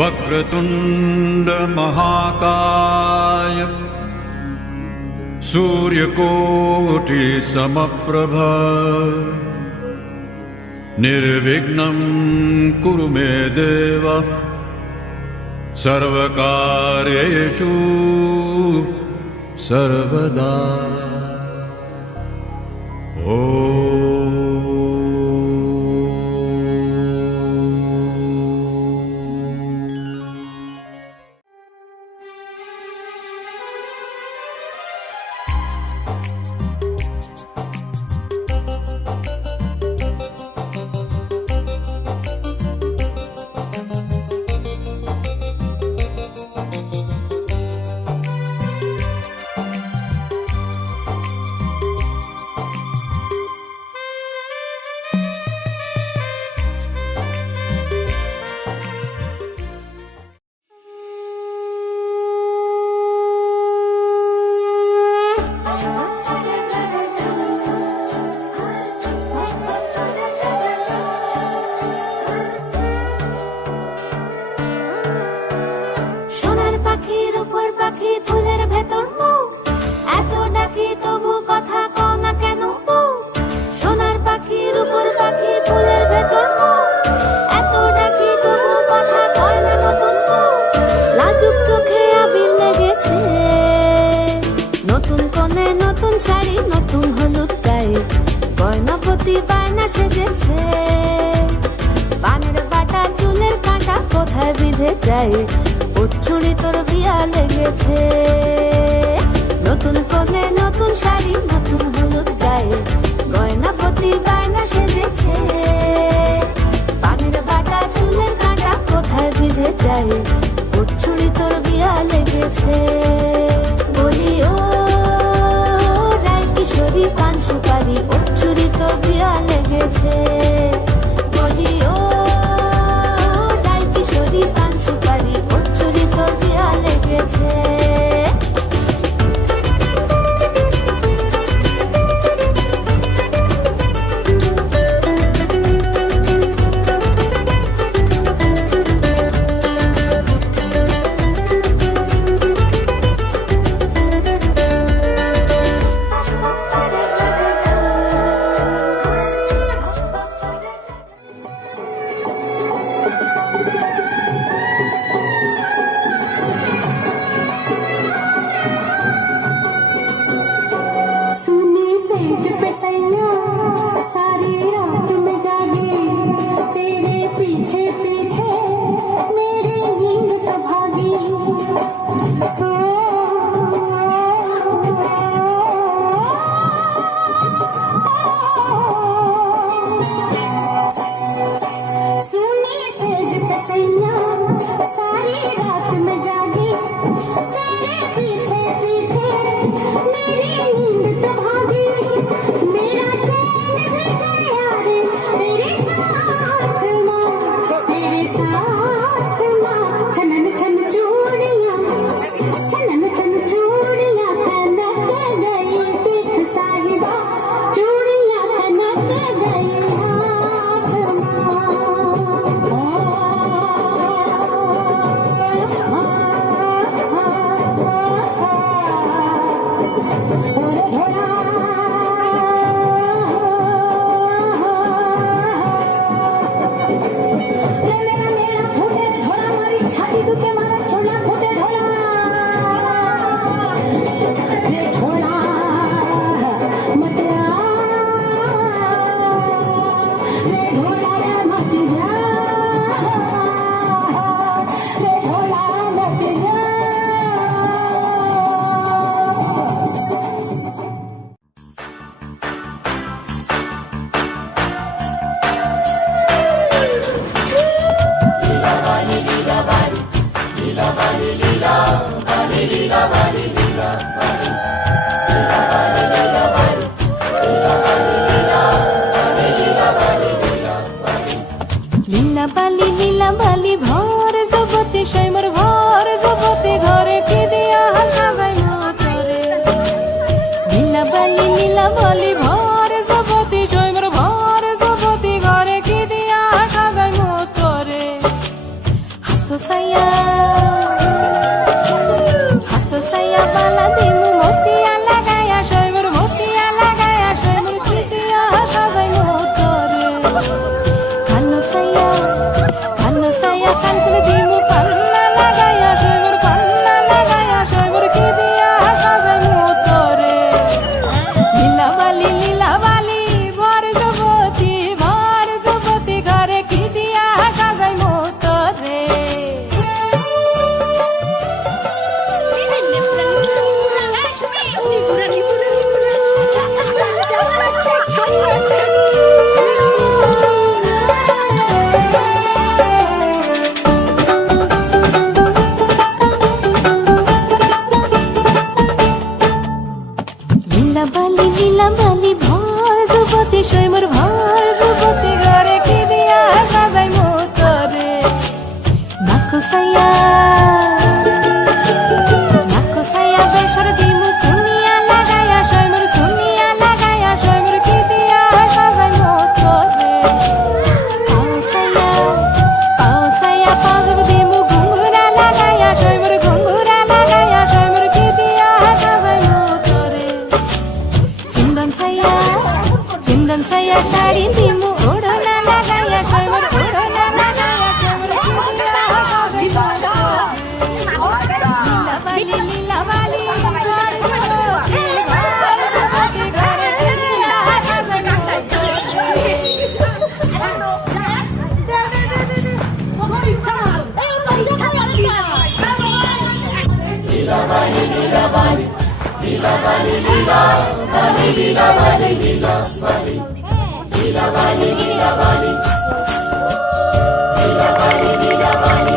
वक्रतुंड महाकाय सूर्यकोटि समप्रभा निर्विघ्नं कुरु मे देव सर्वकार्येषु सर्वदा। মোর ভর যুবতী ঘরে কি দিয়া সাজাই মোতরে নাকসাইয়া নাকসাইয়া বেসর দিমু সুনিয়া লাগাইয়া সয়মুর সুনিয়া লাগাইয়া সয়মুর কি দিয়া সাজাই মোতরে পাউসাইয়া পাউসাইয়া পাজব দিমু ঘুঙ্গুরা লাগাইয়া সয়মুর ঘুঙ্গুরা লাগাইয়া সয়মুর কি দিয়া সাজাই মোতরে Pindan saya sari dimu orona lagaya soymur orona lagaya soymur lila bali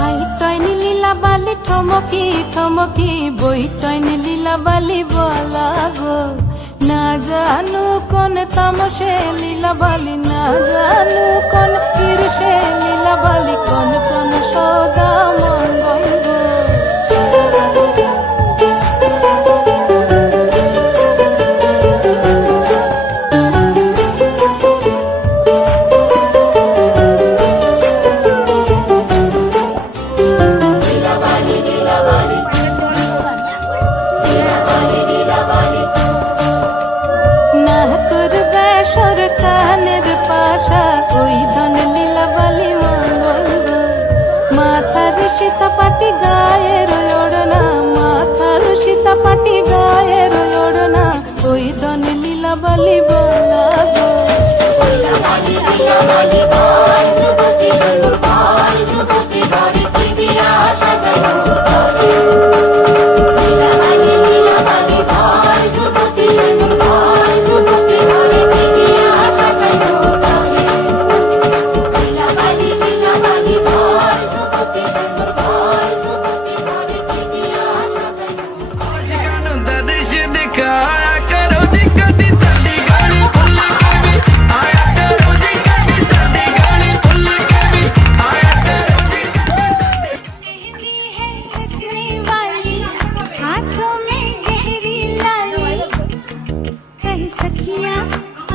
Hai toyni lila bali ঠমকি ঠমকি বই টয়নি লীলা বালি বলা গো না জানু কোন তামসে লীলা বালি না জানু কোন ঈর্ষে লীলা বালি কোন কোন সদা মঙ্গল গো কানের পাশা ওই ধন লীলা বালি মঙ্গল গো মাথার সীতা পাটি গায়ের ওড়না মাথার সীতা পাটি গায়ের ওড়না ওই ধন লীলা বালি বলা গো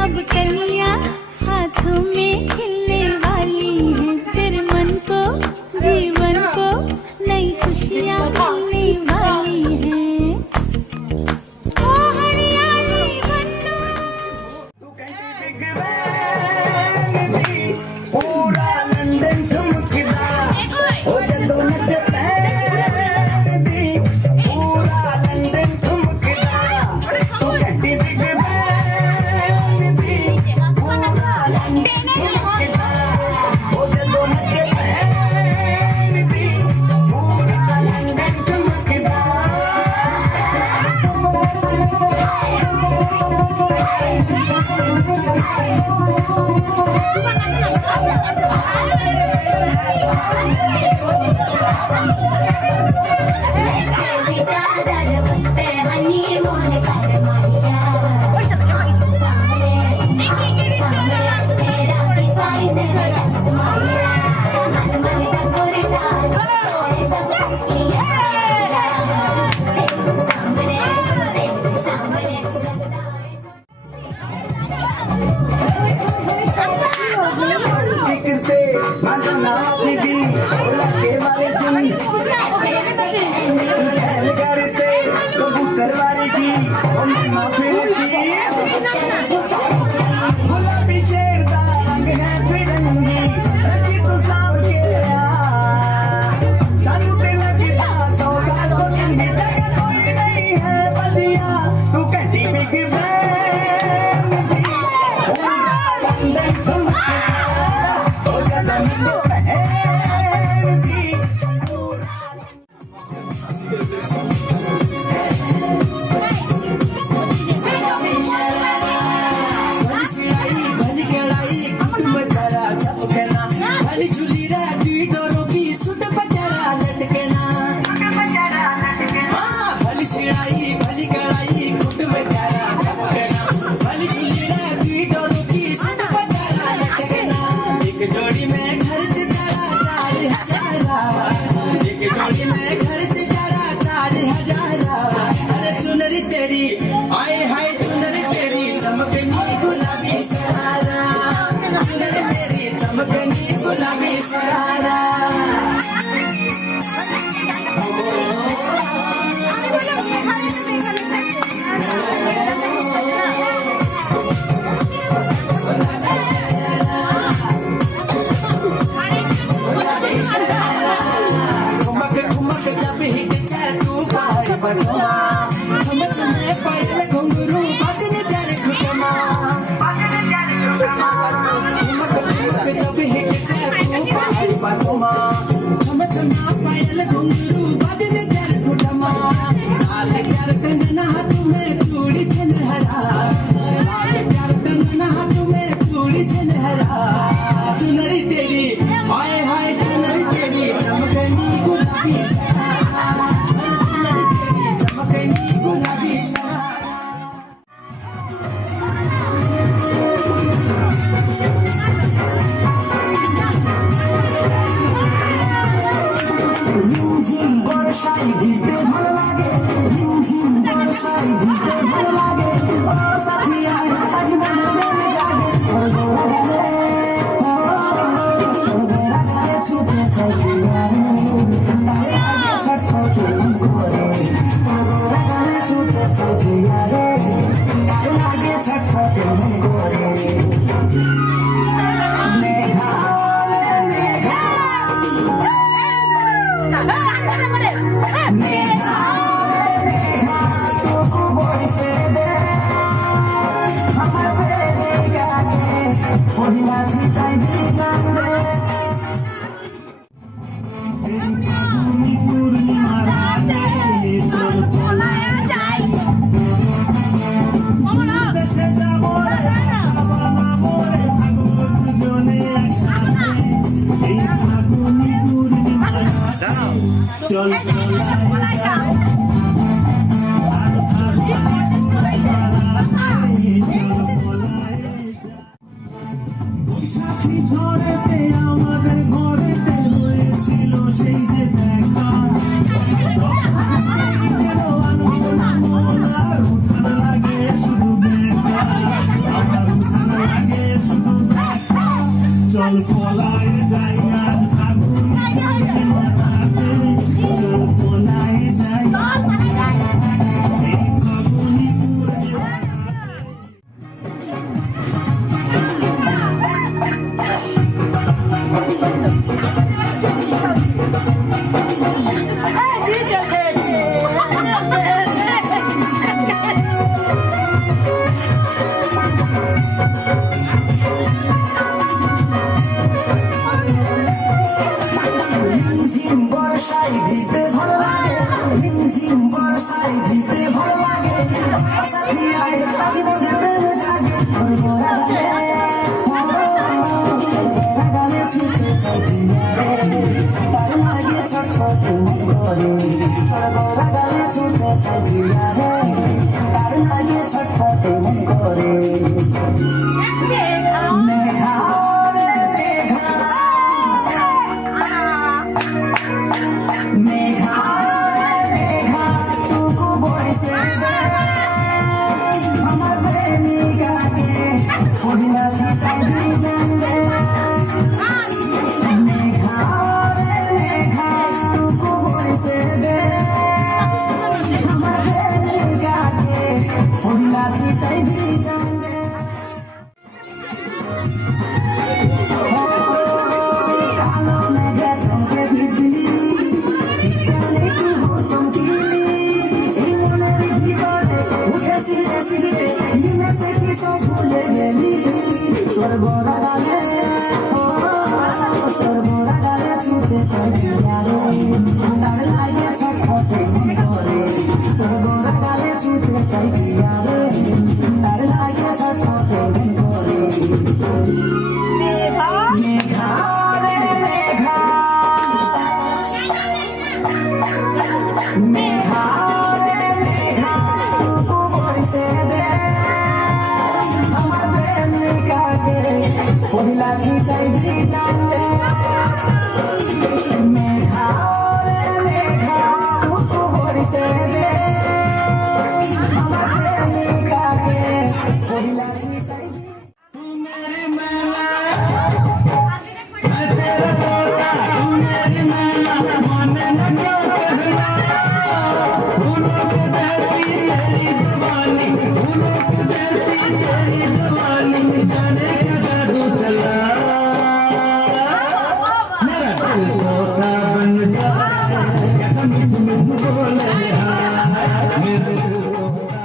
अब कलियां हाथों में खिलने वाली हैं तेरे मन को जीवन को नई खुशियां मिलने वाली हैं ओ हरियाली बन्नू तू कहती बिग बैन दी पूरा लंदन ठुमकदा हो जदों नच पैर दी पूरा लंदन ठुमकदा तू कहती बिग बैन दी पूरा लंदन ठुमकदा हो जदों नच पैर दी पूरा लंदन ठुमकदा जिक्र से माना नाचगी लगे वाले दिन ছটছটে মন করে মেঘা রে মেঘা মেঘা রে মেঘা টুকু বইছে দে আমার প্রেমিকাকে পহিলা ছিটাই দিলাম রে পূর্ণিমার রাতে চল পলায় যাই দেশে যাবো রে বানাবো রে থাকবো দুজনে একসাথে এই ফাগুনি পূর্ণিমার রাতে চল পলায় যাই আজ ফাগুনি রাতে চল পলায় যাই বৈশাখী ঝড়েতে আমাদের ঘরেতে হয়েছিল সেই যে দেখা যেন আনন্দ আর উঠান লাগে শুধু দেখা আমার উঠান লাগে শুধু দেখা চল পলায় যাই আজ ফাগুনি পূর্ণিমার রাতে চল পলায় যাই এই ফাগুনি পূর্ণিমার রাতে ঝিম বর্ষায় ভিজতে ভালো লাগে ঝিম বর্ষায় ভিজতে ভালো লাগে সাথী আয় সাথী বসে প্রেম জাগে ওর গোরা গানে ছুটে চলছি তার লাগে ছোট ছোট মন করে ওর গোরা গানে ছুটে চলছি তার লাগে ছোট ছোট মন করে মেঘা রে মেঘা মেঘা রে মেঘা টুকু বইছে দে আমার প্রেমিকাকে পহিলা ছিটাই দিলাম রে মেঘা রে মেঘা টুকু বইছে দে আমার প্রেমিকাকে পহিলা ছিটাই দিলাম রে কালো মেঘে চমকে ভিজলি শীতকালে তুবু চমকিলি এই মনের ভিতরে উঠেছি রে সিঁড়িতে নিমেষে কি সব ভুলে গেলি তোর গোরা গালে তোর গোরা গালে ছুটে চাই রে তার লাগে ছটছটে মন করে তোর গোরা গালে ছুটে চাই রে তার লাগে ছটছটে মন করে মেঘা রে মেঘা মেঘা রে মেঘা টুকু বইছে দে আমার প্রেমিকাকে পহিলা ছিটাই দিলাম রে মেঘা রে মেঘা টুকু বইছে দে আমার প্রেমিকাকে পহিলা ছিটাই মেরে মেলা तेरा तोता तू मेरी मैना माने न क्यों कहना फूलों को जैसी तेरी जवानी फूलों को जैसी तेरी जवानी जाने क्या जादू चला मेरा दिल तोता बन जा कैसा मीठ मीठ बोले मेरा दिल तोता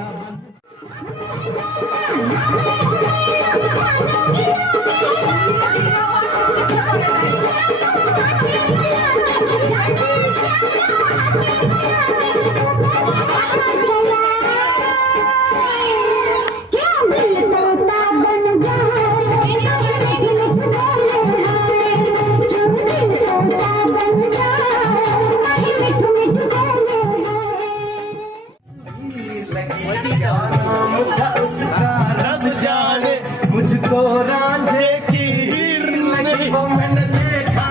मुझको रांझे की हीर लगी वो मैंने देखा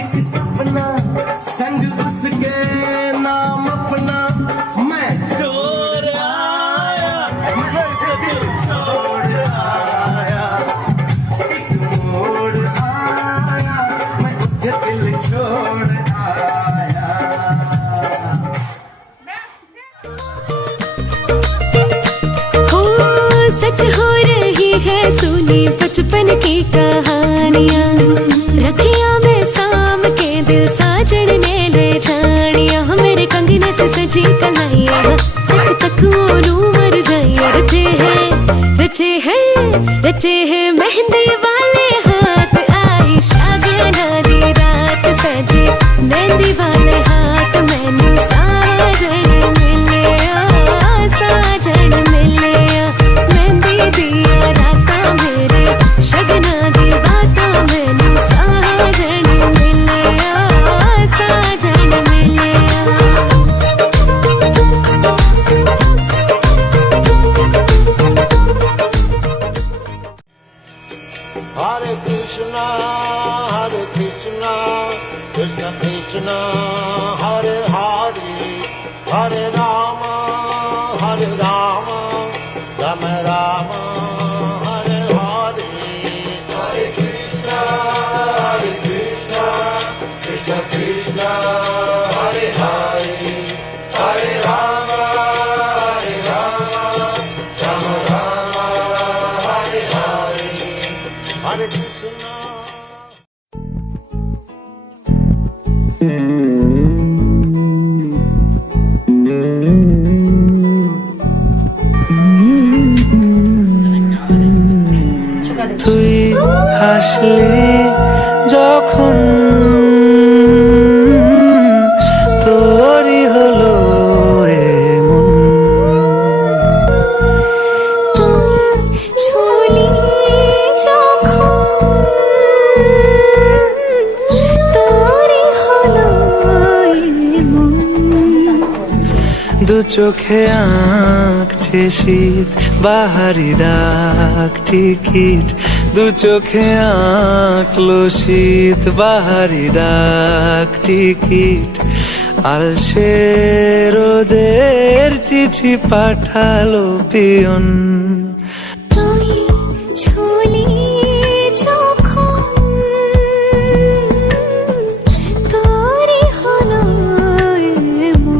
एक सपना संग उसके नाम अपना मैं छोड़ आया मैं दिल छोड़ आया एक मोड़ आया मैं तुझे दिल छोड़ आया हो सच हो रे सुनी बचपन की कहानियाँ, रखिया में साम के दिल साजन ने ले जानिया। मेरे कंगने से सजी कलाइया, तक तक ओनू मर जाइया। रचे हैं मेहंदी वाले हाथ, आई शादियाँ दी रात सजी मेहंदी वाले हाथ। मैनू साजन मिले साजन मिले, मेहंदी दिया रातां मेरे शगना दी बातां। मैनू साजन मिले साजन मिले। Hare Krishna, Krishna Krishna, Hare Hare, Hare Rama, Rama Rama, Hare Hare. Hare Krishna, Krishna Krishna, Hare Hare, Hare Rama, Rama Rama, Hare Hare. Hare Krishna. তুই হাসলি যখন তোরই হলো এমন, ছুলি যখন তোরই হলো এমন। দু চোখে আঁকছে শীত বাহারি ডাক টিকিট, দু চোখে আঁকলো শীত বাহারি ডাক টিকিট। আলসে রোদের চিঠি পাঠালো পিয়ন, তুই ছুলি যখন তোরই হলো এমন।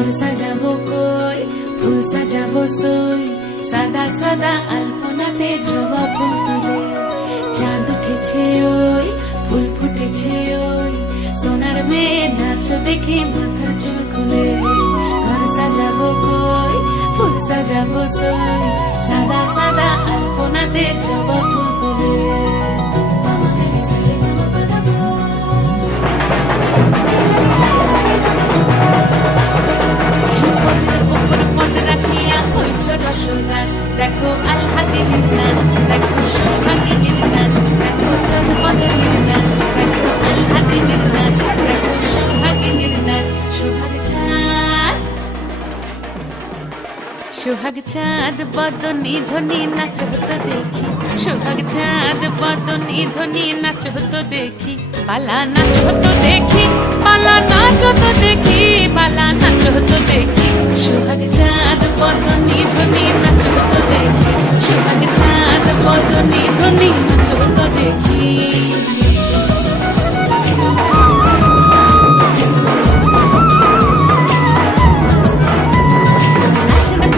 ঘর সাজাবো কই ফুল সাজাবো সই সাদা সাদা আলপনাতে জবা ফুল তুলে চাঁদ উঠেছে ওই ফুল ফুটেছে ওই সোনার মেয়ে নাচ দেখে মাথার চুল খুলে ঘর সাজাবো কই ফুল সাজাবো সই সাদা সাদা আলপনাতে জবা ফুল তুলে দেখো আল্লাদিনীর নাচ দেখো সোহাগিনীর নাচ দেখো চন্দ্রপদনীর নাচ দেখো আল্লাদিনীর নাচ দেখো সোহাগিনীর নাচ সোহাগ চাঁদ বদনী ধ্বনি নাচ হতো দেখি সোহাগ চাঁদ বদনী ধ্বনি নাচ হতো দেখি পালা নাচ হতো দেখি পালা নাচ হতো দেখি পালা নাচ হতো দেখি সোহাগ চাঁদ বদনী ধ্বনি নাচ হতো দেখি সোহাগ চাঁদ বদনী ধ্বনি নাচ হতো দেখি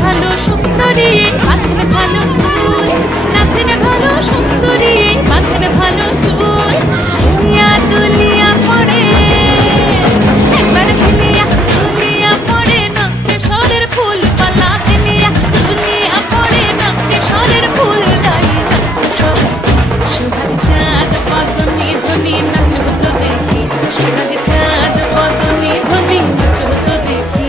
ভালো সুন্দরী মাথের ভালো চুল নাচেন ভালো সুন্দরী মাথের ভালো চুল হেলিয়া দুলিয়া পড়ে একবার হেলিয়া দুলিয়া পড়ে নকে সরের ফুল পালা হেলিয়া দুলিয়া পড়ে নকে সরের ফুল গাই সোহাগ চাঁদ বদনী ধ্বনি নাচ হতো দেখি সোহাগ চাঁদ বদনী ধ্বনি নাচ হতো দেখি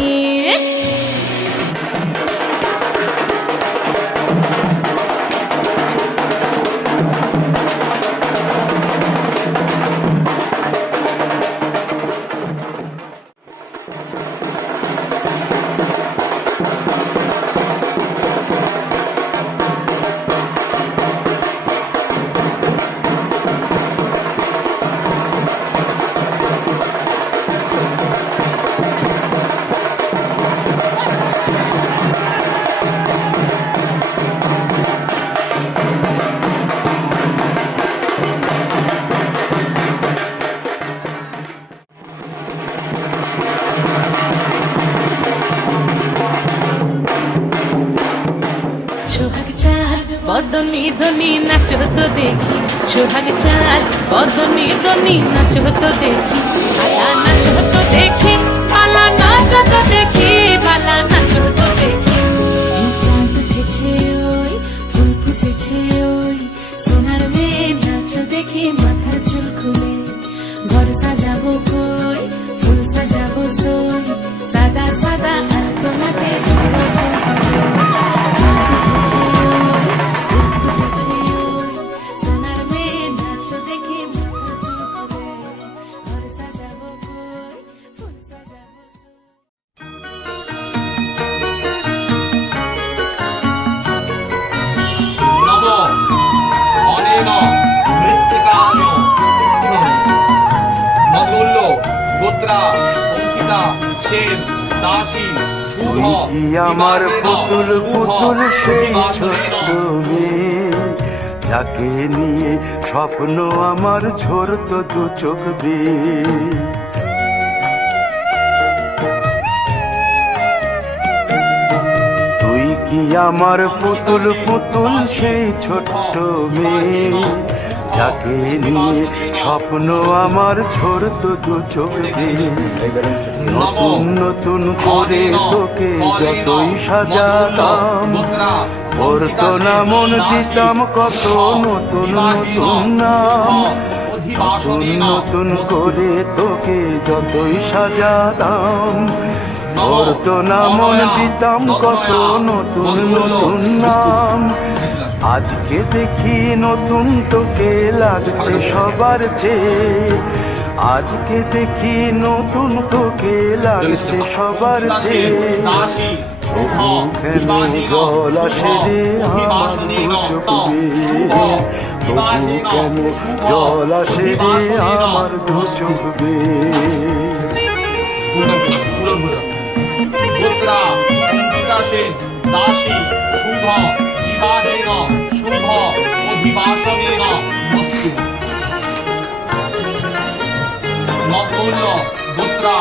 সোহাগ চাঁদ বদনী ধ্বনি নাচ হতো দেখি সোহাগ চাঁদ বদনী ধ্বনি নাচ হতো দেখি পালা নাচ হতো দেখি পালা নাচ হতো দেখি পালা নাচ হতো দেখি চাঁদ উঠেছে ওই ফুল ফুটেছে ওই সোনার মেয়ে নাচ দেখি মাথার চুল খুলে ঘর সাজাবো কই ফুল সাজাবো সই সাদা সাদা আলপনাতে জবা ফুল তুলে চাঁদ উঠেছে ওই ফুল ফুটেছে ওই সোনার মেয়ে নাচ দেখি মাথার চুল খুলে ঘর সাজাবো কই ফুল সাজাবো সই নম অনেন মৃত্তিকায় মধুল্য গোত্রা অঙ্কিতা সেন দাসী শুভ কি আমার পুতুল পুতুল সেই ছোট্ট মেয়ে যাকে নিয়ে স্বপ্ন আমার ঝরতো দু চোখ বেয়ে তুই কি আমার পুতুল পুতুল সেই ছোট্ট মেয়ে যাকে নিয়ে স্বপ্ন আমার ঝরতো দু চোখ বেয়ে নতুন নতুন করে তোকে যতই সাজাতাম পড়তো না মন দিতাম কত নতুন নতুন নাম নতুন নতুন করে তোকে যতই সাজাতাম পড়তো না মন দিতাম কত নতুন নতুন নাম আজকে দেখি নতুন তোকে লাগছে সবার চেয়ে আজকে দেখি নতুন তোকে লাগছে সবার চেয়ে তবু কেন জল আসে রে আমার দু চোখ বেয়ে তবু কেন জল আসে রে আমার দু চোখ বেয়ে গোত্রা অঙ্কিতা সেন দাসী শুভ বিবাহেন শুভ অধিবাসনেন মস্তু নতুল্য গোত্রা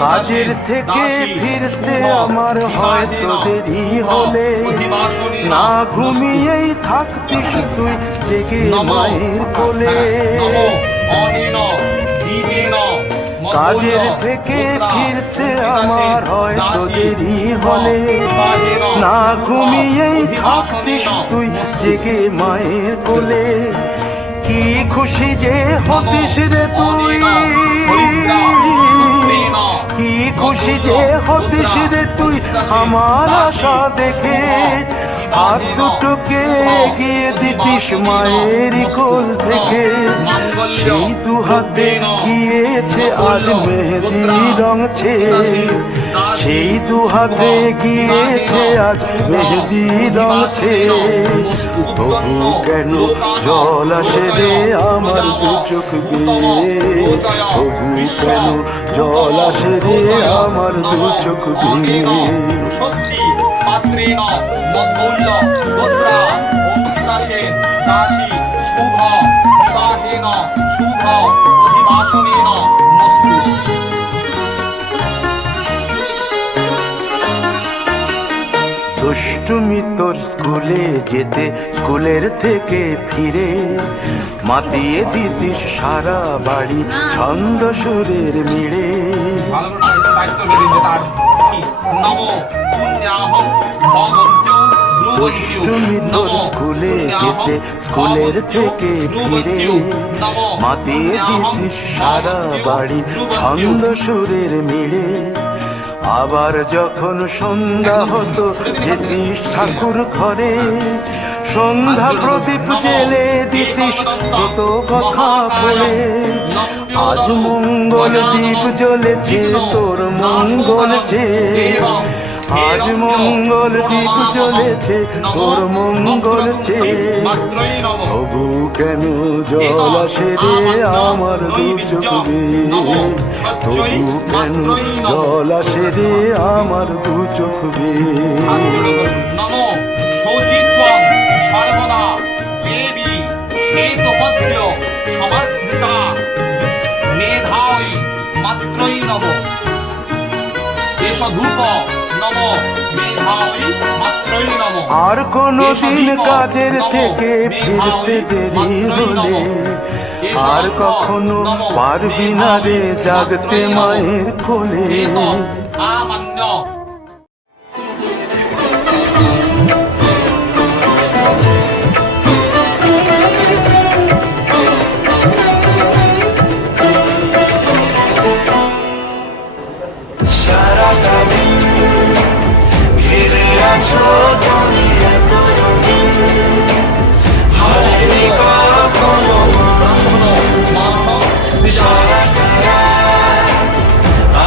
কাজের থেকে ফিরতে আমার হয়তো দেরি হলে না ঘুমিয়েই থাকতিস তুই জেগে মায়ের কোলে। কাজের থেকে ফিরতে আমার হয়তো দেরি হলে না ঘুমিয়েই থাকতিস তুই জেগে মায়ের কোলে। কি খুশি যে হতিস রে তুই, কি খুশি যে হতিস রে তুই আমার আশা দেখে। হাত দুটোকে এগিয়ে দিতিস মায়ের কোল থেকে। সেই দু হাতে গিয়েছে আজ মেহেদি রঙছে, সেই দু হাতে গিয়েছে আজ মেহেদি রঙছে। তবু কেন জল আসে রে আমার দু চোখ বেয়ে, তবু কেন জল আসে রে আমার দু চোখ বেয়ে। ষষ্ঠী পাত্রেণ মদ্মূল্য গোত্রা অঙ্কিতা সেন দাসী শুভ বিবাহেন শুভ অধিবাসনেন মস্তু। দুষ্টুমি তোর স্কুলে যেতে স্কুলের থেকে ফিরে মাতিয়ে দিতিস সারা বাড়ি ছন্দ সুরের মিড়ে। দুষ্টুমি তোর স্কুলে যেতে স্কুলের থেকে ফিরে মাতিয়ে দিতিস সারা বাড়ি ছন্দ সুরের মিড়ে। আবার যখন সন্ধ্যা হতো যেতিস ঠাকুর ঘরে, সন্ধ্যা প্রদীপ জেলে দিতিস কত কথা পড়ে। আজ মঙ্গল দ্বীপ জ্বলেছে তোর মঙ্গল চেয়ে, আজ মঙ্গল দ্বীপ জ্বলেছে তোর মঙ্গল চেয়ে। তবু কেন জল আসে রে আমার দু চোখ বেয়ে, তবু কেন জল আসে রে আমার দু চোখ বেয়ে। নমো সৌচিত্বং সর্বদা দেবী শ্বেতপদ্র সমাশ্রিতা মেধাই মাত্রই নম। এষ ধূপ নম মেধাই মাত্রই নম। আর কোনো দিন কাজের থেকে ফিরতে দেরি হলে আর কখনো পারবি না রে জাগতে মায়ের কোলে। আমান্য সারাটা দিন ঘিরে আছো তুমি এত রঙিন, হয়নি কখনো সারাটা রাত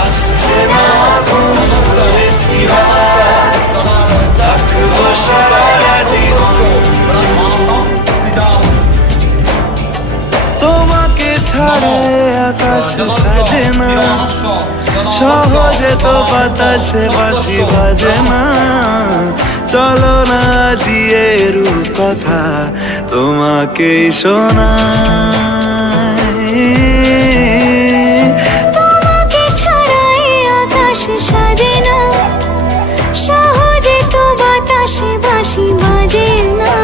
আসছে না ঘুম, ধরেছি হাত থাকবো সারা জীবন। তোমাকে ছাড়ে আকাশ সাজে না, সহজে তো বাতাসে বাঁশি বাজে না। চলো না জিয়ে রূপ কথা তোমাকে শোনাই। তোমাকে ছাড়াই আকাশ সাজে না, সহজে তো বাতাসে বাঁশি বাজে না।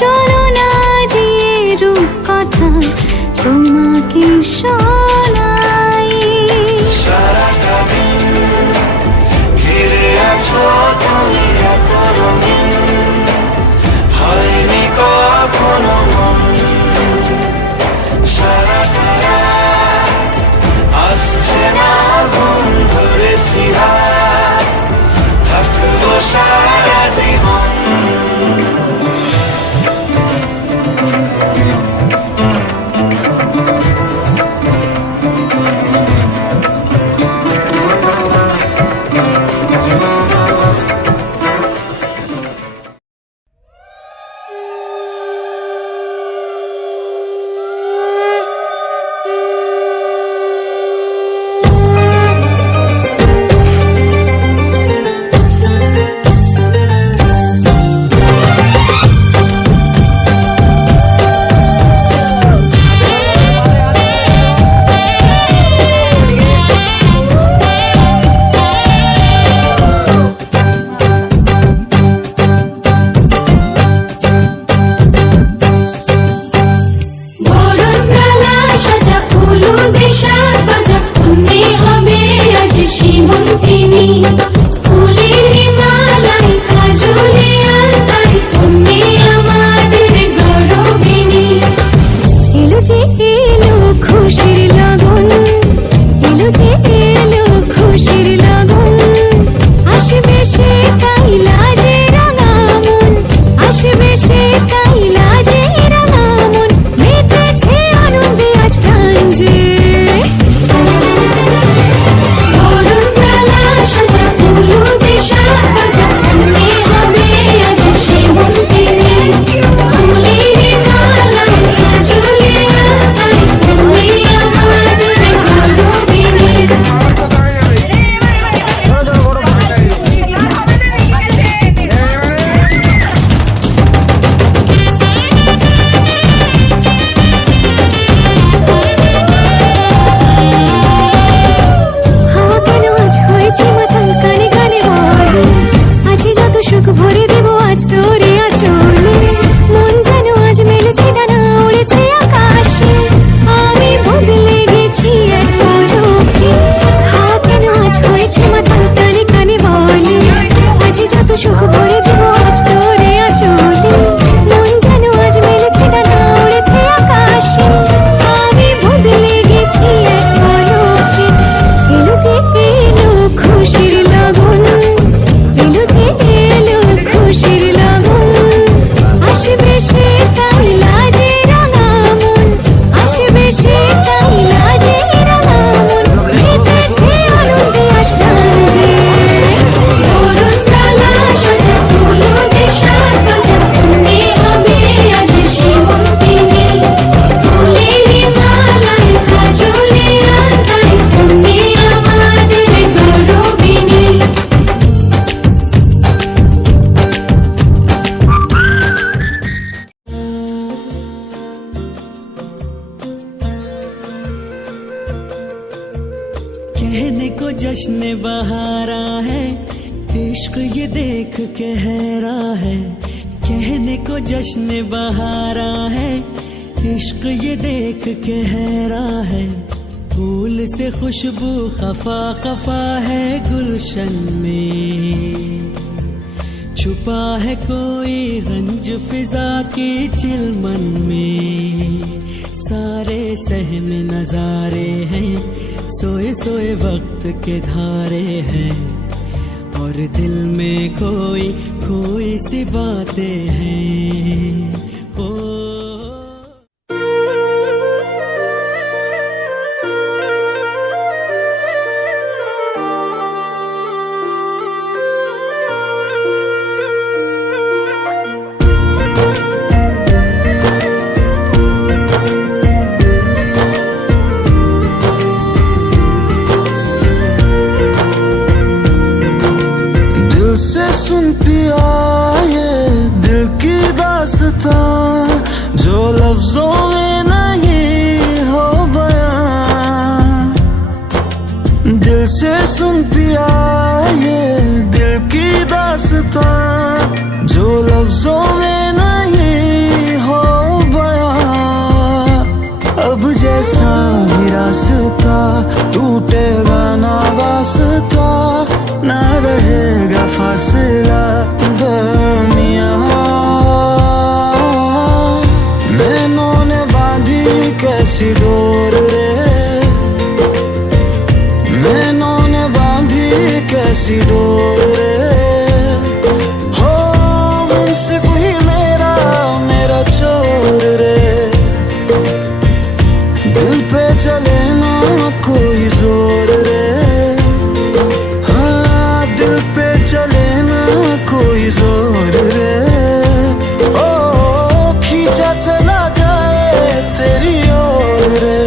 চলো না দিয়ে রূপ কথা তোমাকে শোনাই। সারাটা দিন ঘিরে আছো তুমি এত রঙিন, হয়নি কখনো মন। সারাটা রাত আসছে না ঘুম, ধরেছি হাত থাকবো সারা জীবন। খুশির লগন আসবে সে কাইলা যে রাঙা মন আসবে সে কাইলা যে রাঙা মন মেতেছে আনন্দে আজ প্রাণ যে বরণ ডালা সাজা ফুলো দেশা বাজা মনে হবে আজ সে মন পেলে ফুলের মালায় কাজলে আতাই তুমি আমাদের গৌরবিনী হাওয়া কেন আজ হয়েছে মাতাল কানে কানে বলে আছে যত সুখ ভরে দেব আজ তোরে আঁচলে মন যেন আজ মেলেছে ডানা উড়েছে আকাশে আমি বদলে গেছি এক পলকে হাওয়া কেন আজ হয়েছে মাতাল কানে কানে বলে আছে যত সুখ ভরে দেব আজ তোরে আঁচলে মন যেন আজ মেলেছে ডানা উড়েছে আকাশে আমি বদলে গেছি এক পলকে এলো যে এলো খুশির লগন এলো যে এলো খুশির লগন আসবে সে কাইলা যে রাঙা মন আসবে সে কাইলা যে রাঙা মন মেতেছে আনন্দে আজ প্রাণ যে বরণ ডালা সাজা ফুলো দেশা বাজা মনে হবে আজ সে মন পেলে ফুলের মালায় কাজলে আতাই তুমি আমাদের গৌরবিনী कहने को जश्न बहारा है इश्क ये देख के हैरा है कहने को जश्न बहारा है इश्क ये देख के हैरा है फूल से खुशबू खफा खफा है गुलशन में छुपा है कोई रंज फिजा की चिलमन में सारे सहम नजारे हैं सोए सोए वक्त के धारे हैं और दिल में कोई कोई सी बातें हैं ओ दिल से सुन पिया ये दिल की दास्तां जो लफ्जों में नहीं हो बयां दिल से सुन पिया ये दिल की दास्तां जो लफ्जों में नहीं हो बयां अब जैसा भी रास्ता टूटेगा ना वास्ता ना रहेगा फासला दरमिया नैनों ने बांधी कैसी डोर रे नैनों ने बांधी कैसी डोर रे हो मुंसिफ ही मेरा मेरा चोर रे दिल पे चले ना कोई जोर रे हाँ दिल पे चले ना कोई जोर रे ओ खींचा चला जाए तेरी ओर रे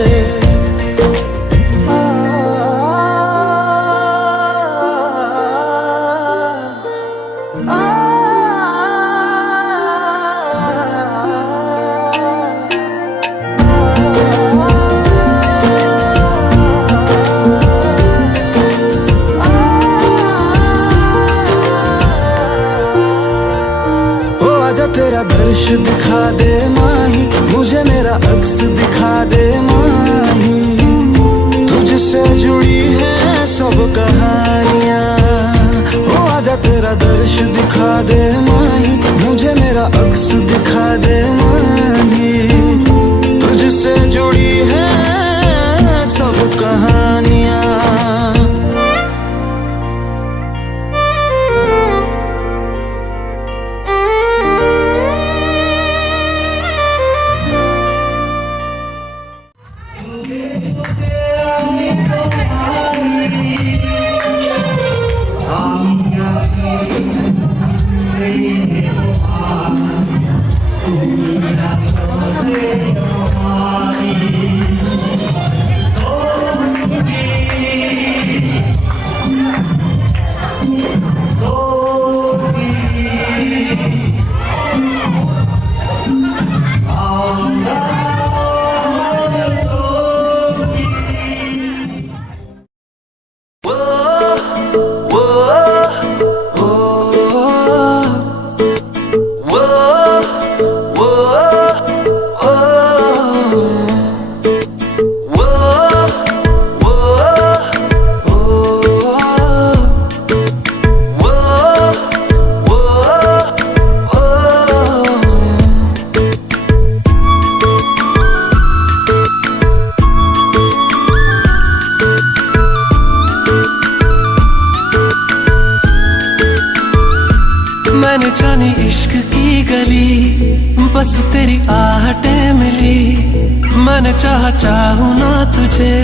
आजा तेरा दर्श दिखा दे माही मुझे मेरा अक्स दिखा दे माही तुझसे जुड़ी है सब कहानियाँ ओ आजा तेरा दर्श दिखा दे माही मुझे मेरा अक्स दिखा दे माही तुझसे जुड़ी है सब कहानियाँ तेरी आहटें मिली, मैंने चाहूं ना तुझे,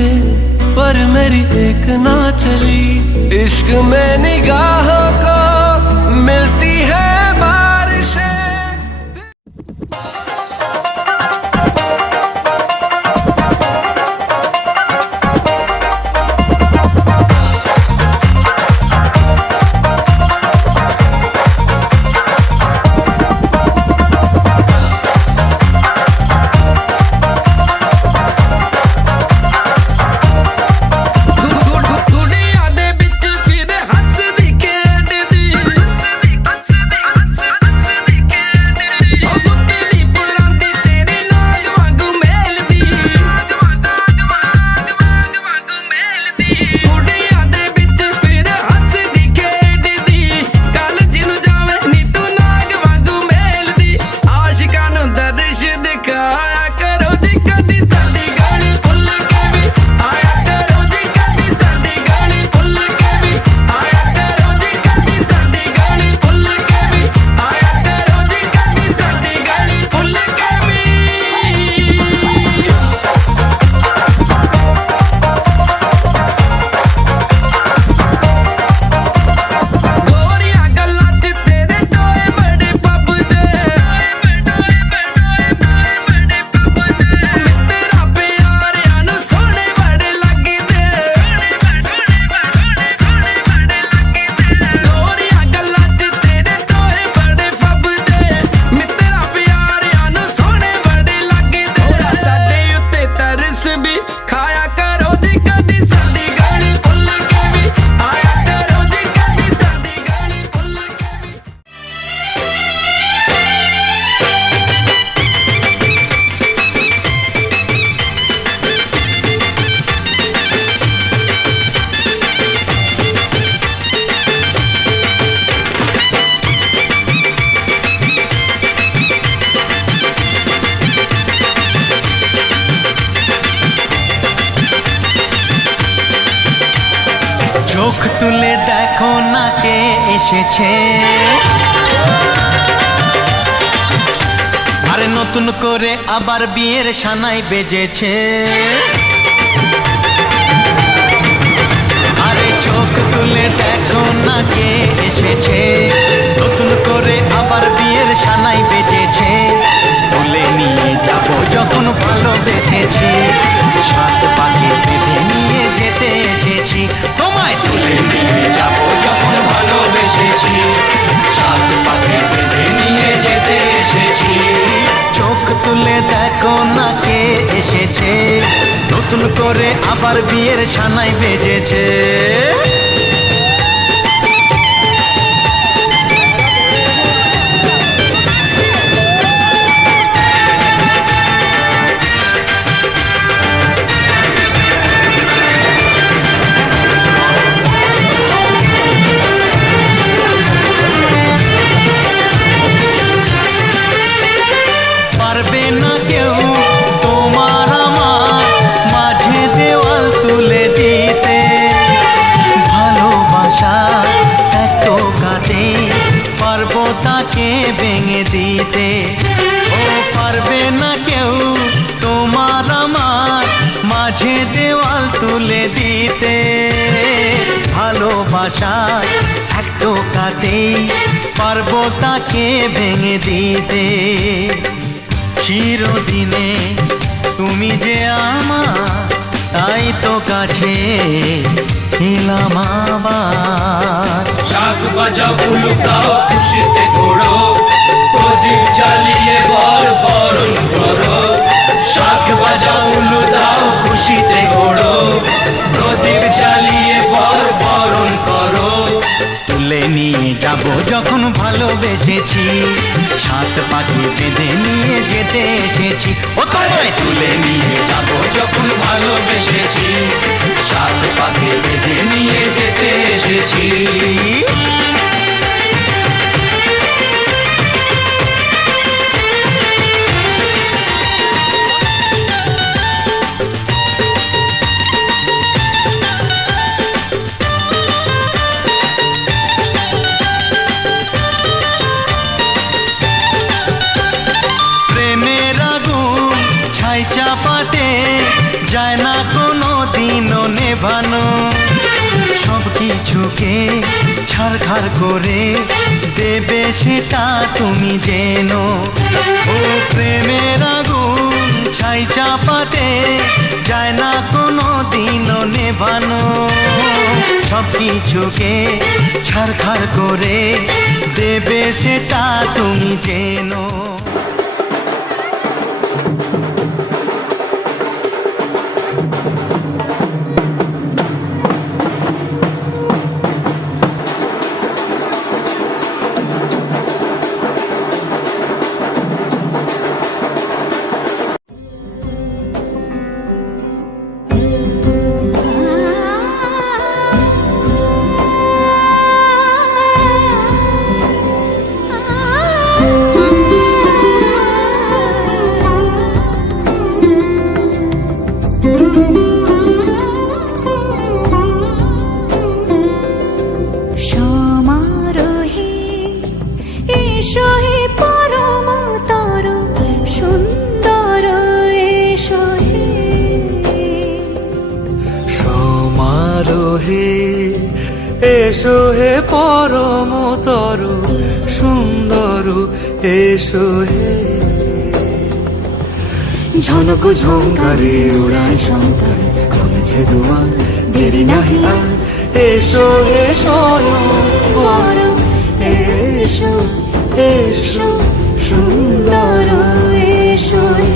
पर मेरी एक ना चली। इश्क में निगाहों को मिलती है बारिशें। চোখ তুলে দেখো না কে এসেছে, আরে নতুন করে আবার বিয়ের সানাই বেজেছে। আরে চোখ তুলে দেখো না কে এসেছে, নতুন করে আবার বিয়ের সানাই বেজেছে। তুলে নিয়ে যাব যখন ভালোবেসেছি, সাত পাখি বেঁধে নিয়ে যেতে এসেছি। তোমায় তুলে নিয়ে যাব যখন ভালোবেসেছি, সাত পাখি বেঁধে নিয়ে যেতে এসেছি। চোখ তুলে দেখো না কে এসেছে, নতুন করে আবার বিয়ের সানাই বেজেছে। পারবে না কেউ তোমার আমার মাঝে দেওয়াল তুলে দিতে, ভালোবাসা এত কাটে পারবো তাকে ভেঙে দিতে। ও পারবে না কেউ তোমার আমার মাঝে দেওয়াল তুলে দিতে, ভালোবাসা এত কাটে পারবো তাকে ভেঙে দিতে। চিরদিনে তুমি যে আমার, তাই তো কাছে এলাম আবার। শাক বাজাও উলুকাও খুশিতে ঘোড়ো, প্রদীপ জ্বালিয়ে বরণ করো। শাক বাজাও উলু দাও খুশিতে ঘোড়ো, প্রদীপ জ্বালিয়ে বরণ করো। তুলে নিয়ে যাব যখন ভালোবেসেছি, সাত পাখি বেঁধে নিয়ে যেতে এসেছি। ও তোমায় তুলে নিয়ে যাব যখন ভালোবেসেছি, সাত পাখি বেঁধে নিয়ে যেতে এসেছি। নেভানো সব কিছুকে ছারখার করে দেবে সেটা তুমি জেনো ও প্রেমের আগুন ছাই চাপাতে যায় না কোনো দিনও নেভানো সব কিছুকে ছারখার করে দেবে সেটা তুমি জেনো সমারোহে এসো হে পরমতর সুন্দর এসো হে সমারোহে এসো হে পরমতর সুন্দর এসো হে ঝনক ঝঙ্কারে উড়ায় শঙ্কর কমেছে দুয়ার দেরি নাহি আর এসো হে স্বয়ং এসো এসো সুন্দর এসো হে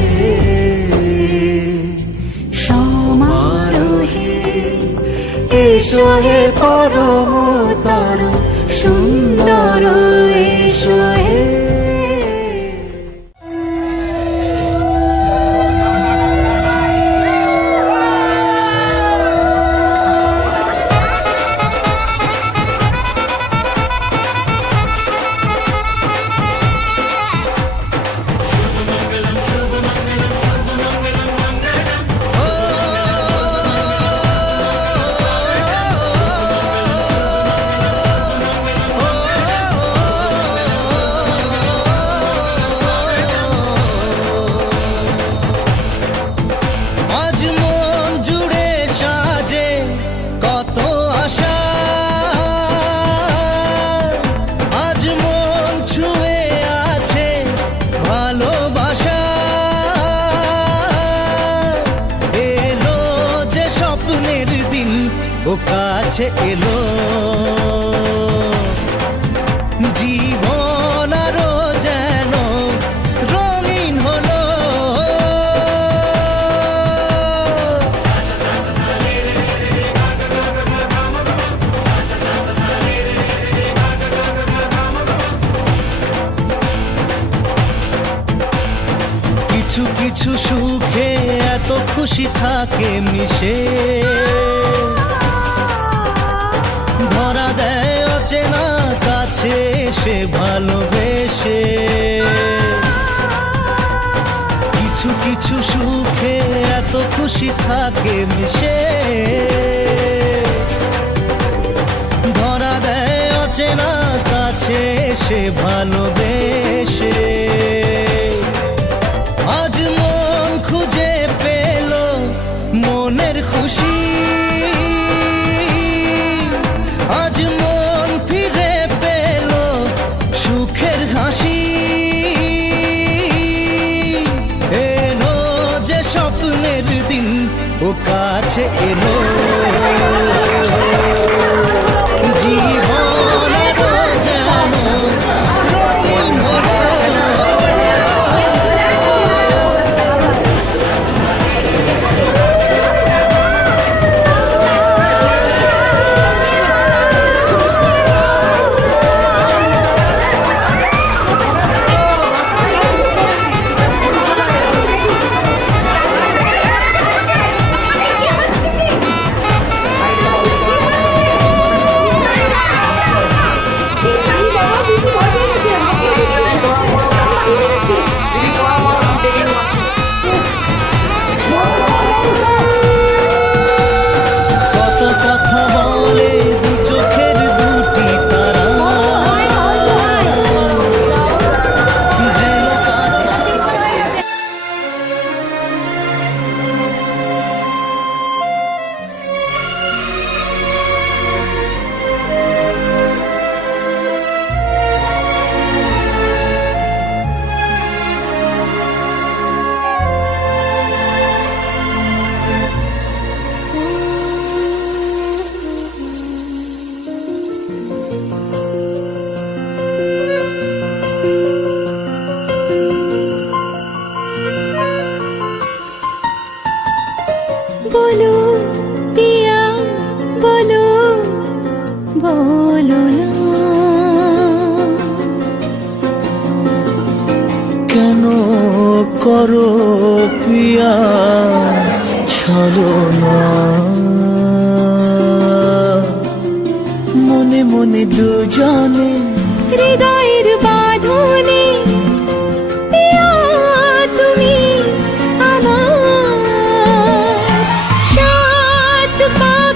সমারোহে এসো হে পরমতর সুন্দর এসো হে আজ মন জুড়ে সাজে কত আশা আজ মন ছুঁয়ে আছে ভালোবাসা এলো যে স্বপ্নের দিন ও কাছে এলো জীবন আরো যেন রঙিন হলো কিছু কিছু সুখে এত খুশি থাকে মিশে ধরা দেয় অচেনা কাছে সে ভালোবেসে কিছু কিছু সুখে এত খুশি থাকে মিশে ধরা দেয় অচেনা কাছে সে ভালোবেসে আজ মন খুঁজে পেল মনের খুশি আজ মন ফিরে পেল সুখের হাসি এলো যে স্বপ্নের দিন ও কাছে এলো জীবন আরো যেন রঙিন হলো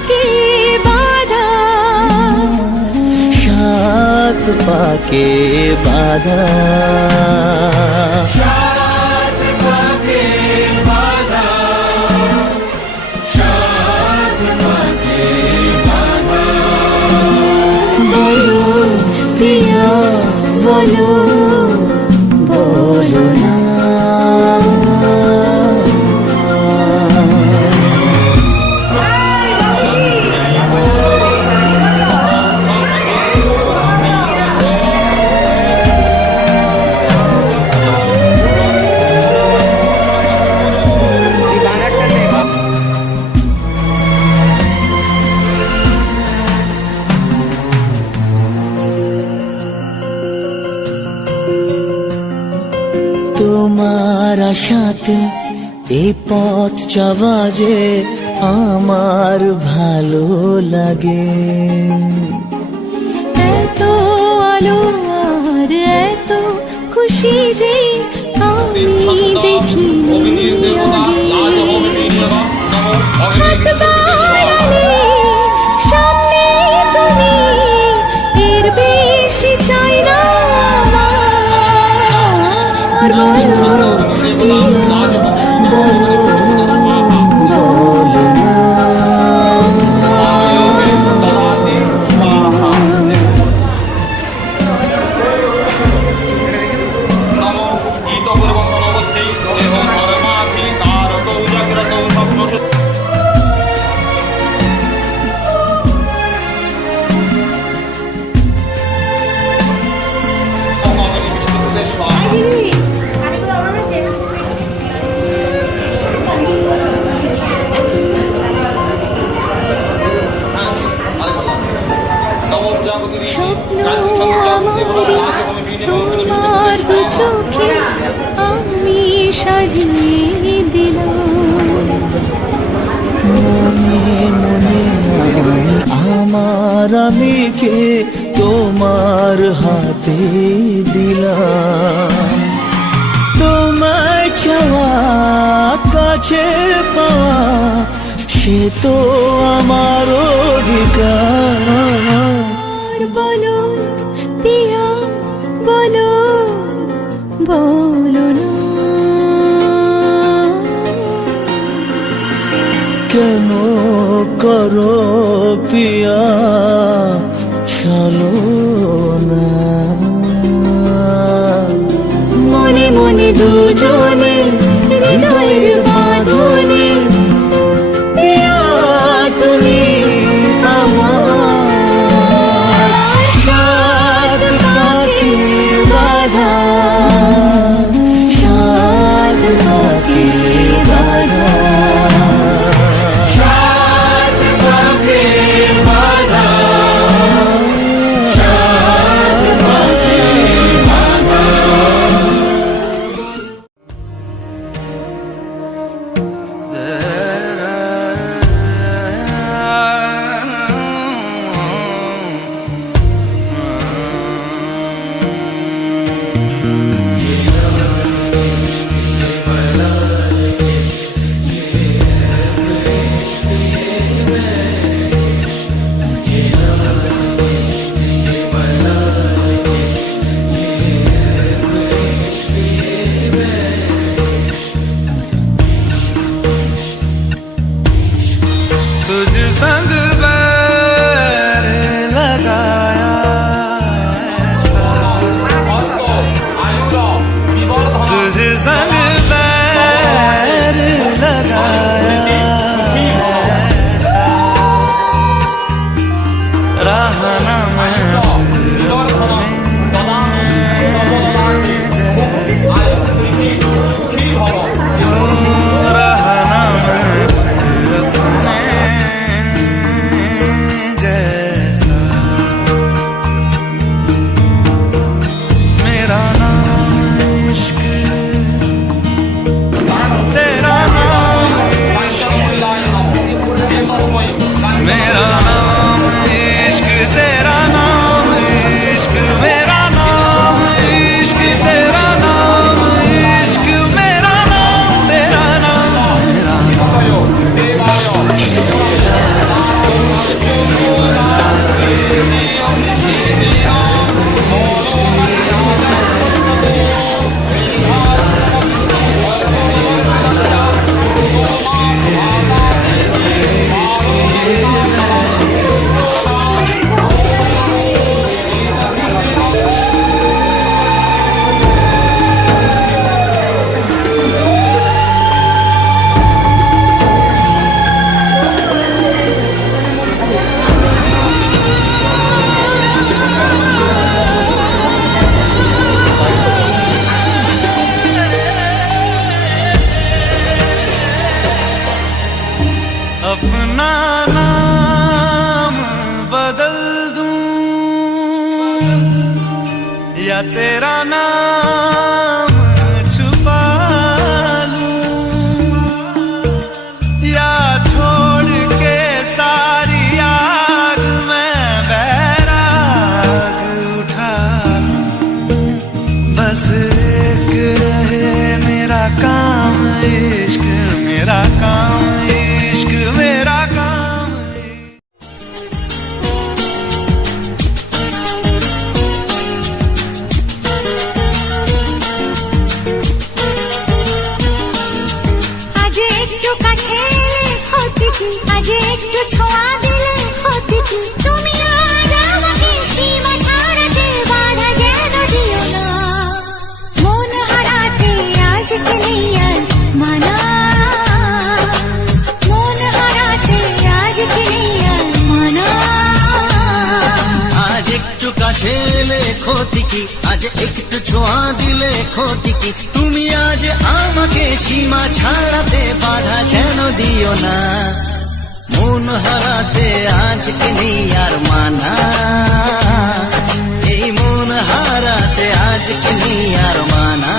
পাকে বাধা, সাত পাকে বাধা, বলো প্রিয়া বলো, বলো না। তোমার আশাতে এই পথ যাওয়া যে আমার ভালো লাগে। এত আলো আর এত খুশি যে আমি দেখিনি আগে। হাত বাড়ালে সামনে তুমি, এর বেশি চাই না আমার। বলো প্রিয়া বলো, বলো না। স্বপ্ন আমারে তোমার দু চোখে আমি সাজিয়ে দিলাম। মনে মনে আমি আমার আমিকে তোমার হাতে দিলাম। তোমায় চাওয়া কাছে পাওয়া সে তো আমার অধিকার। আর বলো পিয়া বলো, বলো না। কেন করো পিয়া চলো না। মনে মনে দুজনে হৃদয়ের বাঁধনে, পিয়া তুমি আমার সাত পাকে বাধা, সাত পাকে বাধা, সাত পাকে বাধা, সাত কি আজ একটু ছোঁয়া দিলে ক্ষতি কি তুমি আজ আমাকে সীমা ছাড়াতে বাধা যেন দিও না মন হারাতে আজকে নেই আর মানা এই মন হারাতে আজকে নেই আর মানা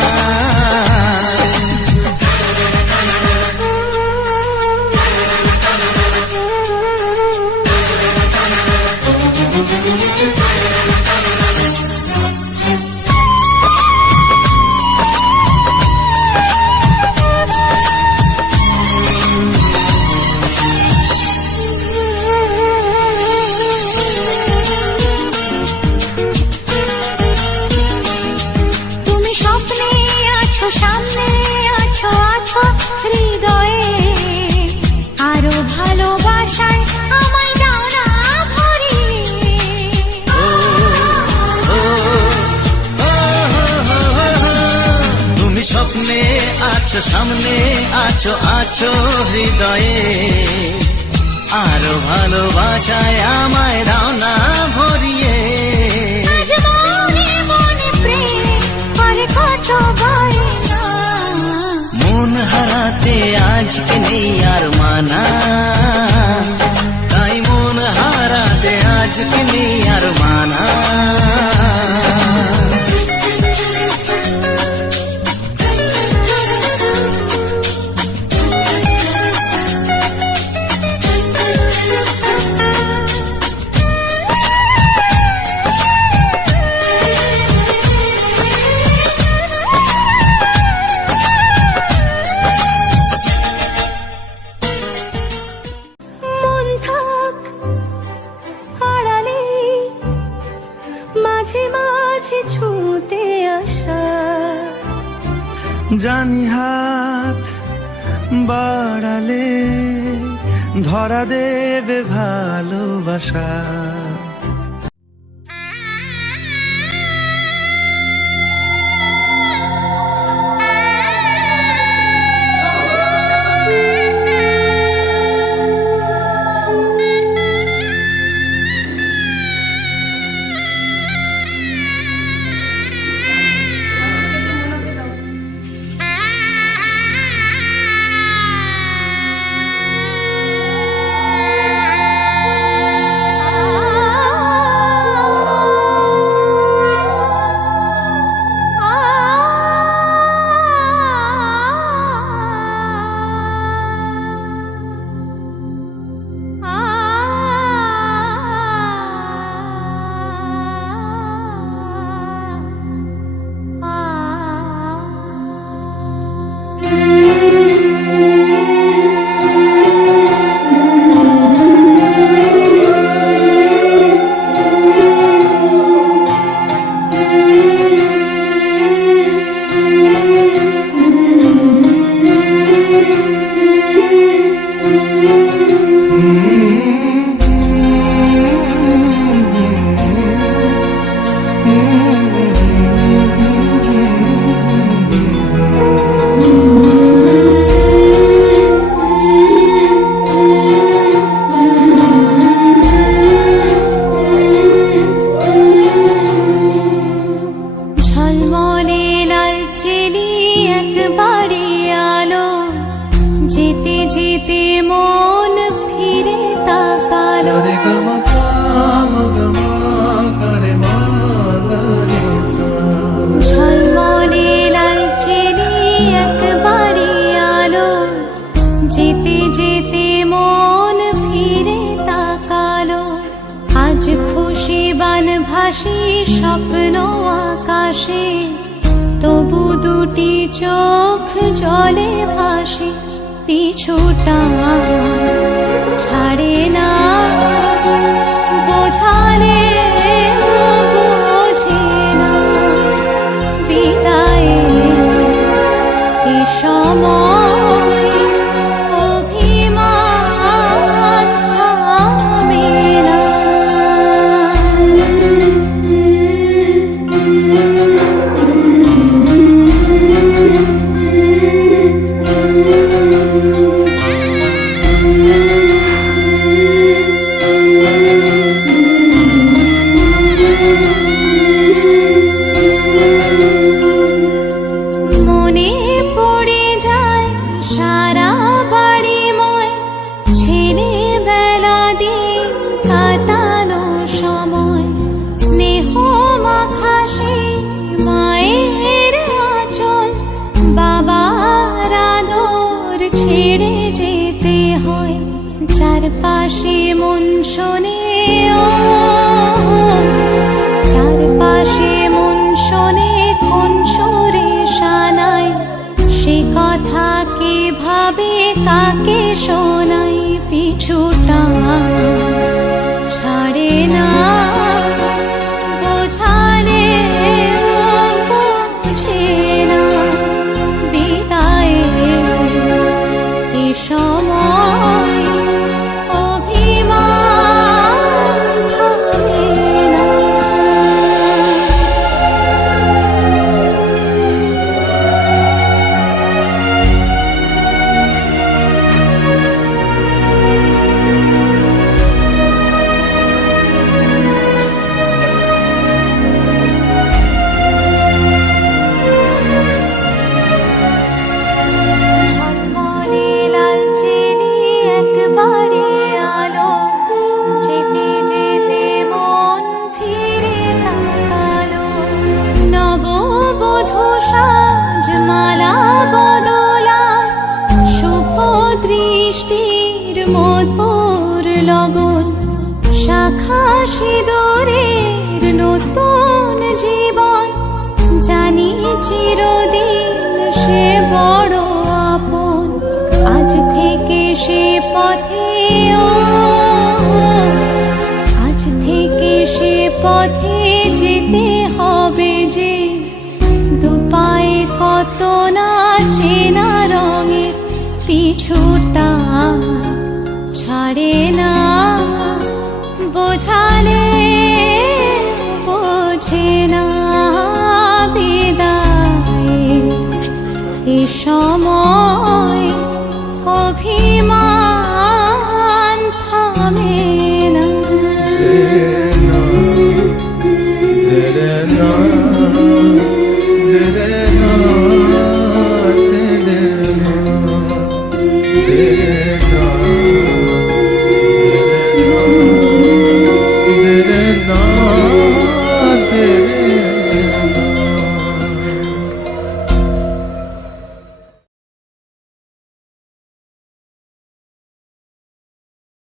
তুমি স্বপ্নে আছো সামনে আছো আছো হৃদয়ে আরো ভালোবাসায় আমায় দাও না ভরিয়ে তুমি স্বপ্নে আছো সামনে আছো আছো হৃদয়ে আরো ভালোবাসায় আমায় দাও না ভরিয়ে আজ মনে মনে প্রেম আর কত বায়না মন হারাতে আজকে নেই আর মানা তাই মন হারাতে আজকে নেই আর মানা মন থাক আড়ালে মাঝে মাঝে ছুঁতে আসা জানি হাত বাড়ালে ধরা দেবে ভালোবাসা ঝলমলে লাল চেলি একবারে আলো যেতে যেতে মন ফিরে তাকালো ঝলমলে লাল চেলি একবারে আলো যেতে যেতে মন ফিরে তাকালো আজ খুশি বান ভাসি স্বপ্ন আকাশে তবু দুটি চোখ জলে ভাসে পিছুটা ছাড়ে না বোঝালে বোঝে না বিদায়ে এ সময় অভিমান থামে না চারপাশে মন শোনে ও, চারপাশে মন শোনে কোন সুরে শানাই, সে কথা কে ভাবে কাকে শোনাই, পিছুটা ছাড়ে না বোঝালে বুঝে না, বিদায়ে এ সময় অভিমান থামে না। ঝলমলে লালচেনে একবারে আলো, যেতে যেতে মন ফিরে তাকালো, নববধূ সাজমালা বদলায়, শুভ দৃষ্টির মধুর লগন, শাখা সিঁদুরের নতুন জীবন, জানি চিরদিন সে বড় আপন, আজ থেকে সে পথে ও, আজ থেকে সে পথে যেতে হবে যে, দুপায়ে কত না চেনা রঙের, পিছুটা ছাড়ে না বোঝালে বোঝে না, বিদায়ে এ সময়